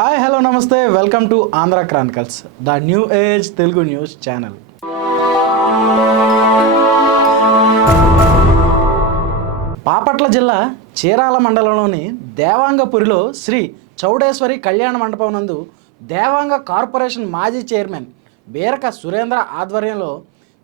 Hi hello namaste. Welcome to Andhra Chronicles the new age Telugu news channel Bapatla జిల్లా చీరాల మండలంలోని దేవాంగపురిలో శ్రీ చౌడేశ్వరి కళ్యాణ మండపం నందు దేవాంగ కార్పొరేషన్ మాజీ చైర్మన్ బీరక సురేంద్ర ఆధ్వర్యంలో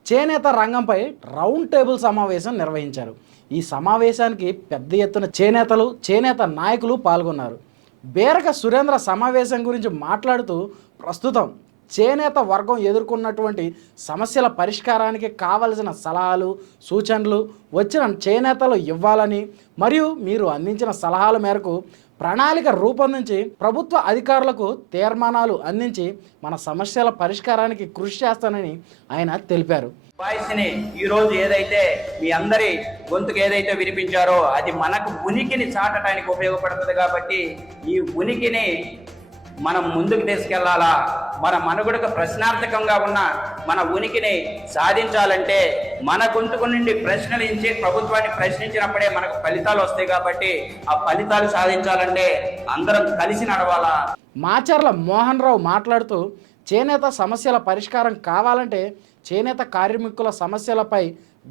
చేనేత రంగంపై రౌండ్ టేబుల్ సమావేశం నిర్వహించారు. ఈ సమావేశానికి పెద్ద ఎత్తున చేనేతలు చేనేత నాయకులు పాల్గొన్నారు. బేరక సురేంద్ర సమావేశం గురించి మాట్లాడుతూ ప్రస్తుతం చేనేత వర్గం ఎదుర్కొన్నటువంటి సమస్యల పరిష్కారానికి కావలసిన సలహాలు సూచనలు వచ్చిన చేనేతలు ఇవ్వాలని మరియు మీరు అందించిన సలహాల మేరకు ప్రణాళిక రూపొందించి ప్రభుత్వ అధికారులకు తీర్మానాలు అందించి మన సమస్యల పరిష్కారానికి కృషి చేస్తానని ఆయన తెలిపారు. వాయిస్ని ఈరోజు ఏదైతే మీ అందరి గొంతుకు ఏదైతే వినిపించారో అది మనకు ఉనికిని చాటడానికి ఉపయోగపడుతుంది కాబట్టి ఈ ఉనికిని మనం ముందుకు తీసుకెళ్ళాలా? మన మనుగడకు ప్రశ్నార్థకంగా ఉన్న మన ఉనికిని సాధించాలంటే మన గొంతుకు నుండి ప్రశ్నలించి ప్రభుత్వాన్ని ప్రశ్నించినప్పుడే మనకు ఫలితాలు వస్తాయి కాబట్టి ఆ ఫలితాలు సాధించాలంటే అందరం కలిసి నడవాలా? మాచర్ల మోహన్ రావు మాట్లాడుతూ చేనేత సమస్యల పరిష్కారం కావాలంటే చేనేత కార్మికుల సమస్యలపై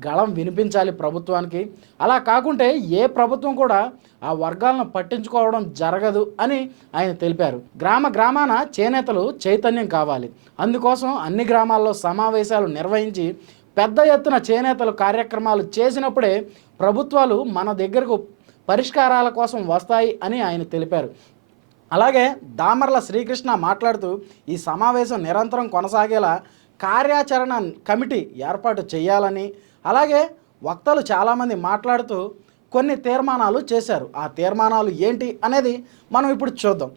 గళం వినిపించాలి ప్రభుత్వానికి. అలా కాకుంటే ఏ ప్రభుత్వం కూడా ఆ వర్గాలను పట్టించుకోవడం జరగదు అని ఆయన తెలిపారు. గ్రామ గ్రామాన చేనేతలు చైతన్యం కావాలి. అందుకోసం అన్ని గ్రామాల్లో సమావేశాలు నిర్వహించి పెద్ద ఎత్తున చేనేతలు కార్యక్రమాలు చేసినప్పుడే ప్రభుత్వాలు మన దగ్గరకు పరిష్కారాల కోసం వస్తాయి అని ఆయన తెలిపారు. అలాగే దామర్ల శ్రీకృష్ణ మాట్లాడుతూ ఈ సమావేశం నిరంతరం కొనసాగేలా కార్యాచరణ కమిటీ ఏర్పాటు చేయాలని అలాగే వక్తలు చాలామంది మాట్లాడుతూ కొన్ని తీర్మానాలు చేశారు. ఆ తీర్మానాలు ఏంటి అనేది మనం ఇప్పుడు చూద్దాం.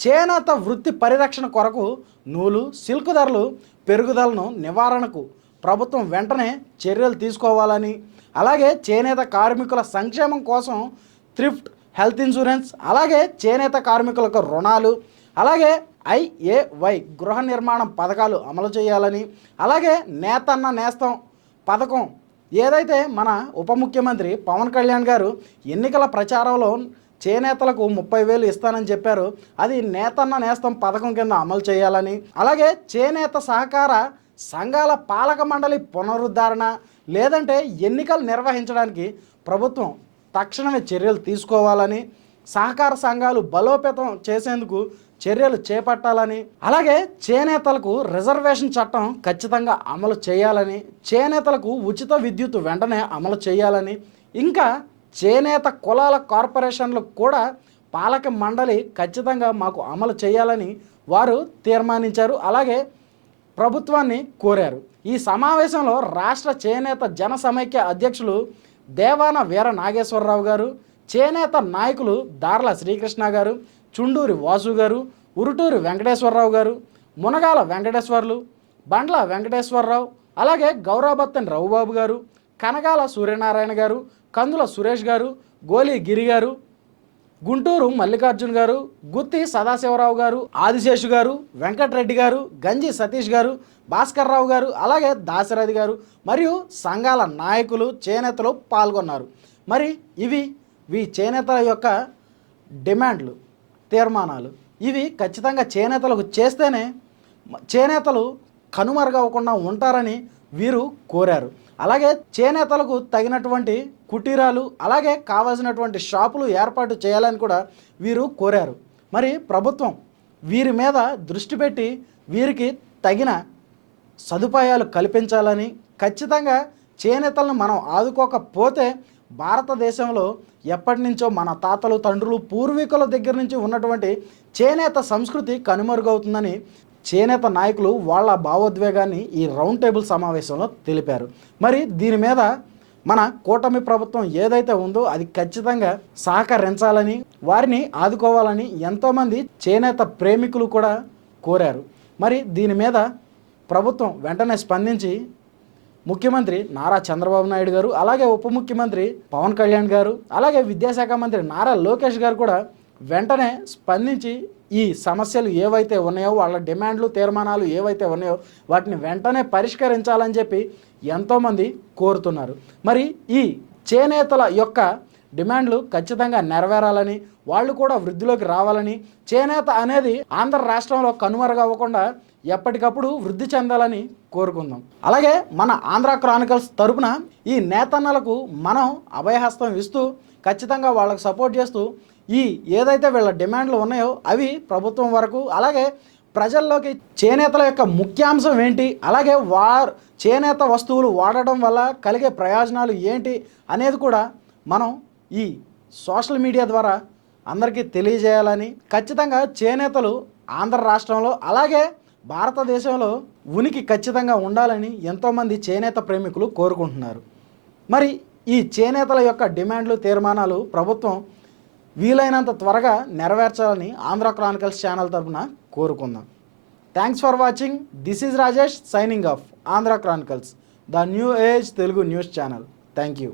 చేనేత వృత్తి పరిరక్షణ కొరకు నూలు సిల్క్ ధరలు పెరుగుదలను నివారణకు ప్రభుత్వం వెంటనే చర్యలు తీసుకోవాలని అలాగే చేనేత కార్మికుల సంక్షేమం కోసం థ్రిఫ్ట్ హెల్త్ ఇన్సూరెన్స్ అలాగే చేనేత కార్మికులకు రుణాలు అలాగే ఐఏవై గృహ నిర్మాణం పథకాలు అమలు చేయాలని అలాగే నేతన్న నేస్తం పథకం ఏదైతే మన ఉప ముఖ్యమంత్రి పవన్ కళ్యాణ్ గారు ఎన్నికల ప్రచారంలో చేనేతలకు ముప్పై వేలు ఇస్తానని చెప్పారు అది నేతన్న నేస్తం పథకం కింద అమలు చేయాలని. అలాగే చేనేత సహకార సంఘాల పాలక మండలి పునరుద్ధరణ లేదంటే ఎన్నికలు నిర్వహించడానికి ప్రభుత్వం తక్షణమే చర్యలు తీసుకోవాలని సహకార సంఘాలు బలోపేతం చేసేందుకు చర్యలు చేపట్టాలని అలాగే చేనేతలకు రిజర్వేషన్ చట్టం ఖచ్చితంగా అమలు చేయాలని చేనేతలకు ఉచిత విద్యుత్ వెంటనే అమలు చేయాలని ఇంకా చేనేత కులాల కార్పొరేషన్లకు కూడా పాలక మండలి ఖచ్చితంగా మాకు అమలు చేయాలని వారు తీర్మానించారు అలాగే ప్రభుత్వాన్ని కోరారు. ఈ సమావేశంలో రాష్ట్ర చేనేత జన సమైక్య అధ్యక్షులు దేవాన వీర నాగేశ్వరరావు గారు చేనేత నాయకులు దార్ల శ్రీకృష్ణ గారు చుండూరి వాసు గారు ఉరుటూరి వెంకటేశ్వరరావు గారు మునగాల వెంకటేశ్వర్లు బండ్ల వెంకటేశ్వరరావు అలాగే గౌరవబత్తన్ రఘుబాబు గారు కనగాల సూర్యనారాయణ గారు కందుల సురేష్ గారు గోలి గిరి గారు గుంటూరు మల్లికార్జున్ గారు గుత్తి సదాశివరావు గారు ఆదిశేషు గారు వెంకటరెడ్డి గారు గంజి సతీష్ గారు భాస్కర్ రావు గారు అలాగే దాశరథి గారు మరియు సంఘాల నాయకులు చేనేతలు పాల్గొన్నారు. మరి ఇవి ఈ చేనేతల యొక్క డిమాండ్లు తీర్మానాలు. ఇవి ఖచ్చితంగా చేనేతలకు చేస్తేనే చేనేతలు కనుమరుగవ్వకుండా ఉంటారని వీరు కోరారు. అలాగే చేనేతలకు తగినటువంటి కుటీరాలు అలాగే కావాల్సినటువంటి షాపులు ఏర్పాటు చేయాలని కూడా వీరు కోరారు. మరి ప్రభుత్వం వీరి మీద దృష్టి పెట్టి వీరికి తగిన సదుపాయాలు కల్పించాలని ఖచ్చితంగా చేనేతలను మనం ఆదుకోకపోతే భారతదేశంలో ఎప్పటి నుంచో మన తాతలు తండ్రులు పూర్వీకుల దగ్గర నుంచి ఉన్నటువంటి చేనేత సంస్కృతి కనుమరుగవుతుందని చేనేత నాయకులు వాళ్ళ భావోద్వేగాన్ని ఈ రౌండ్ టేబుల్ సమావేశంలో తెలిపారు. మరి దీని మీద మన కూటమి ప్రభుత్వం ఏదైతే ఉందో అది ఖచ్చితంగా సహకరించాలని వారిని ఆదుకోవాలని ఎంతోమంది చేనేత ప్రేమికులు కూడా కోరారు. మరి దీని మీద ప్రభుత్వం వెంటనే స్పందించి ముఖ్యమంత్రి నారా చంద్రబాబు నాయుడు గారు అలాగే ఉప ముఖ్యమంత్రి పవన్ కళ్యాణ్ గారు అలాగే విద్యాశాఖ మంత్రి నారా లోకేష్ గారు కూడా వెంటనే స్పందించి ఈ సమస్యలు ఏవైతే ఉన్నాయో వాళ్ళ డిమాండ్లు తీర్మానాలు ఏవైతే ఉన్నాయో వాటిని వెంటనే పరిష్కరించాలని చెప్పి ఎంతోమంది కోరుతున్నారు. మరి ఈ చేనేతల యొక్క డిమాండ్లు ఖచ్చితంగా నెరవేరాలని వాళ్ళు కూడా వృద్ధిలోకి రావాలని చేనేత అనేది ఆంధ్ర రాష్ట్రంలో కనుమరుగవ్వకుండా ఎప్పటికప్పుడు వృద్ధి చెందాలని కోరుకుందాం. అలాగే మన ఆంధ్ర క్రానికల్స్ తరపున ఈ నేతన్నలకు మనం అభయహస్తం ఇస్తూ ఖచ్చితంగా వాళ్ళకు సపోర్ట్ చేస్తూ ఈ ఏదైతే వీళ్ళ డిమాండ్లు ఉన్నాయో అవి ప్రభుత్వం వరకు అలాగే ప్రజల్లోకి చేనేతల యొక్క ముఖ్యాంశం ఏంటి అలాగే వార్ చేనేత వస్తువులు వాడటం వల్ల కలిగే ప్రయోజనాలు ఏంటి అనేది కూడా మనం ఈ సోషల్ మీడియా ద్వారా అందరికీ తెలియజేయాలని ఖచ్చితంగా చేనేతలు ఆంధ్ర రాష్ట్రంలో అలాగే భారతదేశంలో ఉనికి ఖచ్చితంగా ఉండాలని ఎంతోమంది చేనేత ప్రేమికులు కోరుకుంటున్నారు. మరి ఈ చేనేతల యొక్క డిమాండ్లు తీర్మానాలు ప్రభుత్వం వీలైనంత త్వరగా నెరవేర్చాలని ఆంధ్ర క్రానికల్స్ ఛానల్ తరపున కోరుకుందాం. Thanks for watching this is Rajesh signing off Andhra Chronicles the new age Telugu news channel. Thank you